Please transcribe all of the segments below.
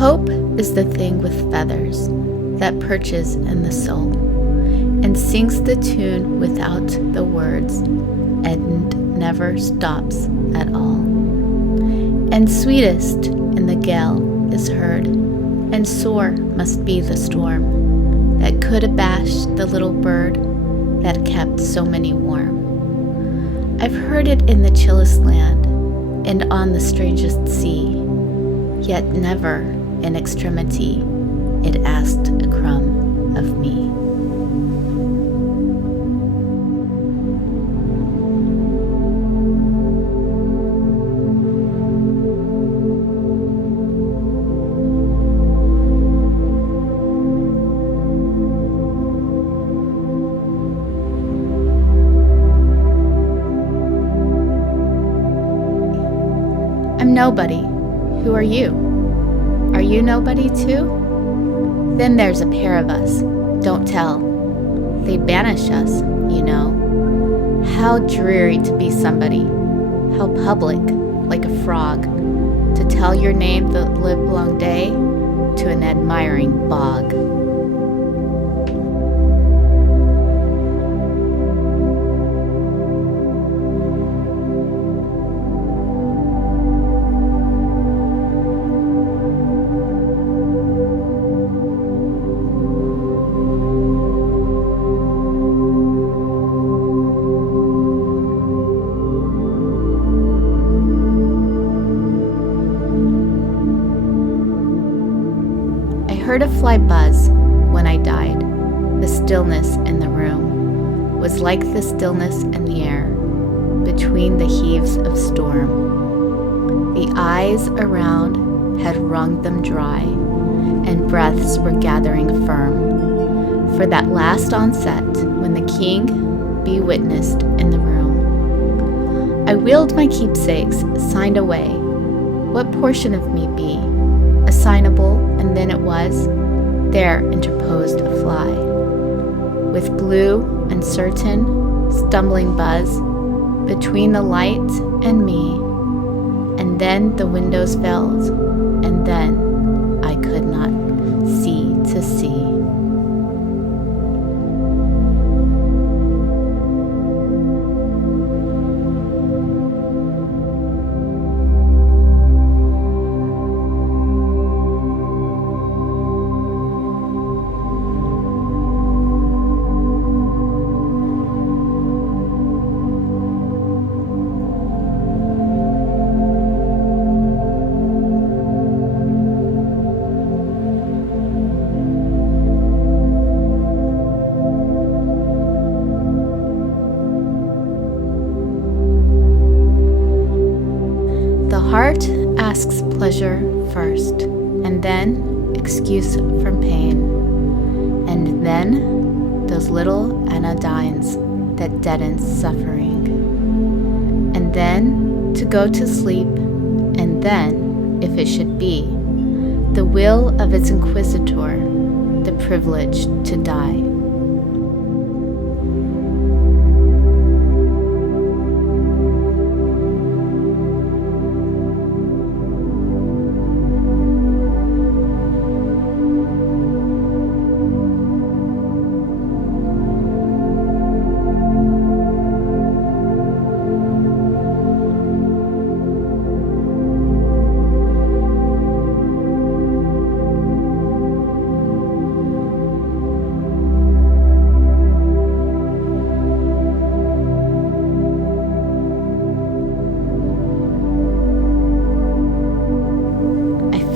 Hope is the thing with feathers that perches in the soul and sings the tune without the words and never stops at all. And sweetest in the gale is heard, and sore must be the storm that could abash the little bird that kept so many warm. I've heard it in the chillest land and on the strangest sea, yet never in extremity it asked a crumb of me. I'm nobody. Who are you? Are you nobody too? Then there's a pair of us. Don't tell. They'd banish us, you know. How dreary to be somebody. How public, like a frog. To tell your name the livelong day to an admiring bog. I heard a fly buzz when I died. The stillness in the room was like the stillness in the air between the heaves of storm. The eyes around had wrung them dry, and breaths were gathering firm for that last onset when the king be witnessed in the room. I wheeled my keepsakes, signed away. What portion of me be assignable, and then it was, there interposed a fly. With blue, uncertain, stumbling buzz between the light and me, and then the windows filled, and then I could not see to see. Heart asks pleasure first, and then excuse from pain, and then those little anodynes that deaden suffering, and then to go to sleep, and then, if it should be, the will of its inquisitor, the privilege to die.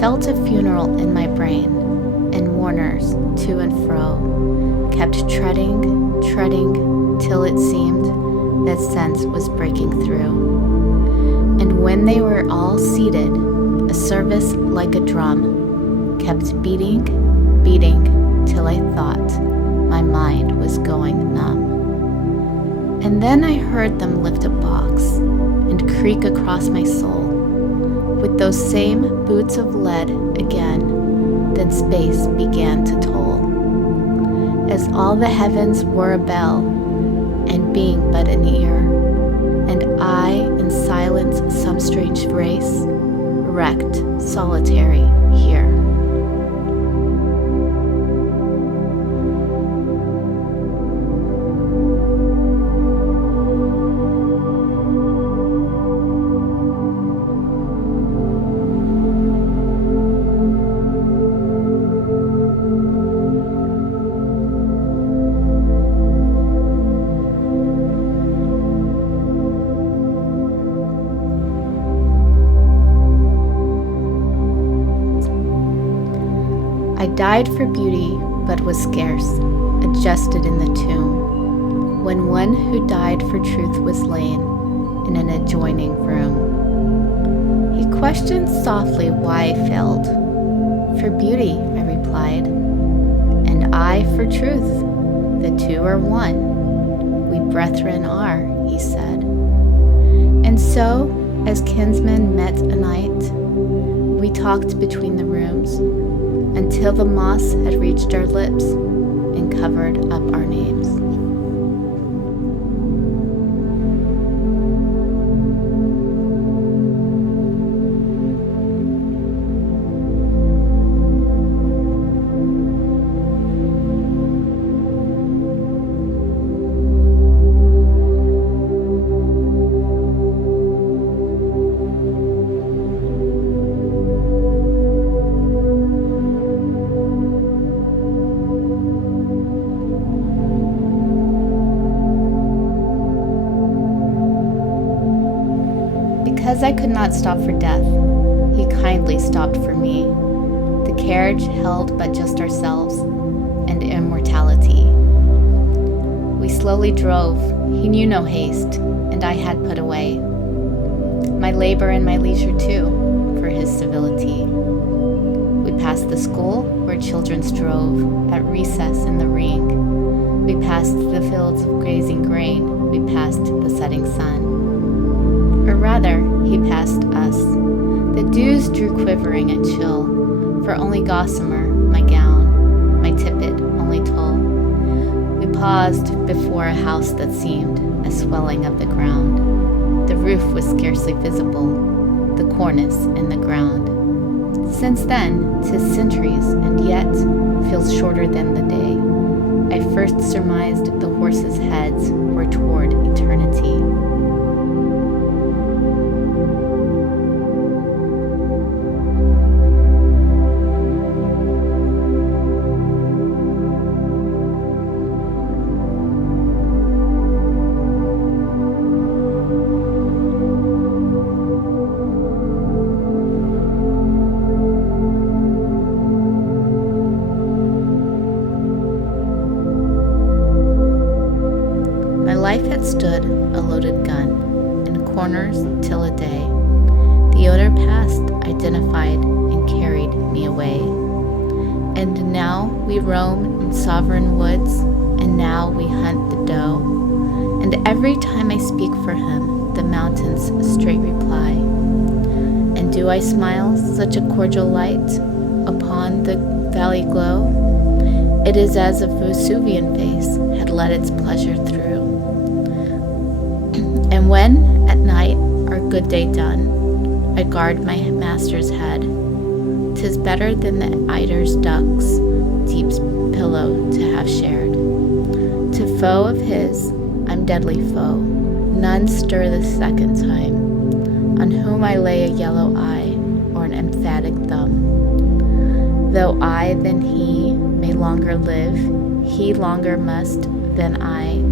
Felt a funeral in my brain, and mourners to and fro kept treading, till it seemed that sense was breaking through. And when they were all seated, a service like a drum kept beating, till I thought my mind was going numb. And then I heard them lift a box and creak across my soul, with those same boots of lead again, then space began to toll, as all the heavens were a bell, and being but an ear, and I in silence some strange race, wrecked solitary here. I died for beauty, but was scarce, adjusted in the tomb, when one who died for truth was lain in an adjoining room. He questioned softly why I failed. For beauty, I replied, and I for truth. The two are one. We brethren are, he said. And so, as kinsmen met a night, we talked between the rooms until the moss had reached our lips and covered up our names. Because I could not stop for death, he kindly stopped for me. The carriage held but just ourselves and immortality. We slowly drove, he knew no haste, and I had put away my labor and my leisure too, for his civility. We passed the school where children strove at recess in the ring. We passed the fields of grazing grain, we passed the setting sun. Or rather, he passed us. The dews drew quivering and chill, for only gossamer, my gown, my tippet, only tulle. We paused before a house that seemed a swelling of the ground. The roof was scarcely visible, the cornice in the ground. Since then, 'tis centuries, and yet feels shorter than the day. I first surmised the horses' heads were toward eternity. Life had stood a loaded gun in corners till a day. The odor passed, identified, and carried me away. And now we roam in sovereign woods, and now we hunt the doe. And every time I speak for him, the mountains straight reply. And do I smile such a cordial light upon the valley glow? It is as if Vesuvian face had let its pleasure through. And when, at night, our good day done, I guard my master's head, 'tis better than the eider's duck's deep pillow to have shared. To foe of his, I'm deadly foe, none stir the second time, on whom I lay a yellow eye or an emphatic thumb. Though I than he may longer live, he longer must than I,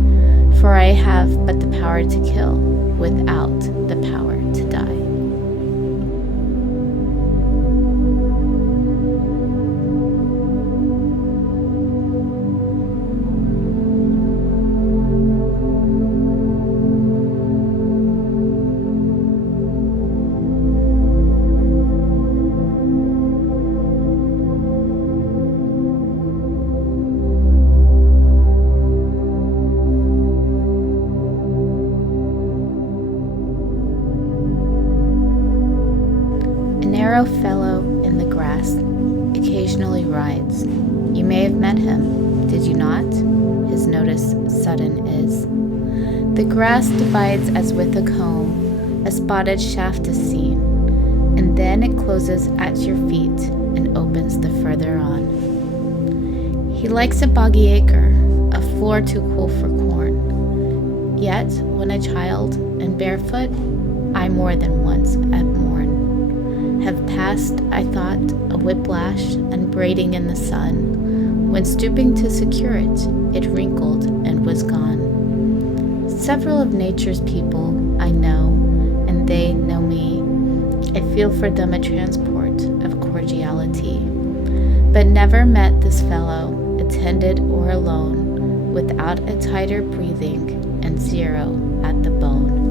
for I have but the power to kill, without the power to die. A narrow fellow in the grass occasionally rides. You may have met him, did you not? His notice sudden is. The grass divides as with a comb, a spotted shaft is seen, and then it closes at your feet and opens the further on. He likes a boggy acre, a floor too cool for corn. Yet, when a child and barefoot, I more than once at morn have passed, I thought, a whiplash and braiding in the sun. When stooping to secure it, it wrinkled and was gone. Several of nature's people I know, and they know me. I feel for them a transport of cordiality. but never met this fellow, attended or alone, without a tighter breathing and zero at the bone.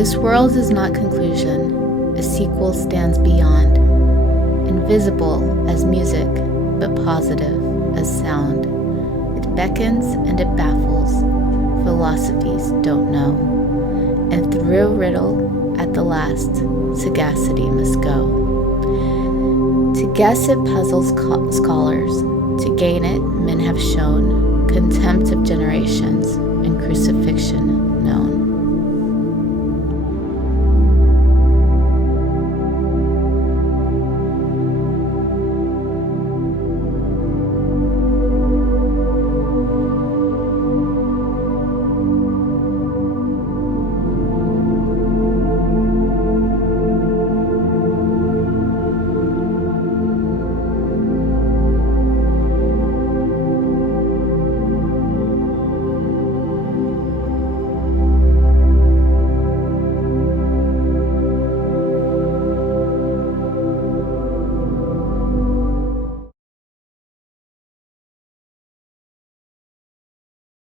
This world is not conclusion, a sequel stands beyond, invisible as music, but positive as sound. It beckons and it baffles, philosophies don't know, and through a riddle, at the last, sagacity must go. To guess it puzzles scholars, to gain it men have shown contempt of generations and crucifixion known.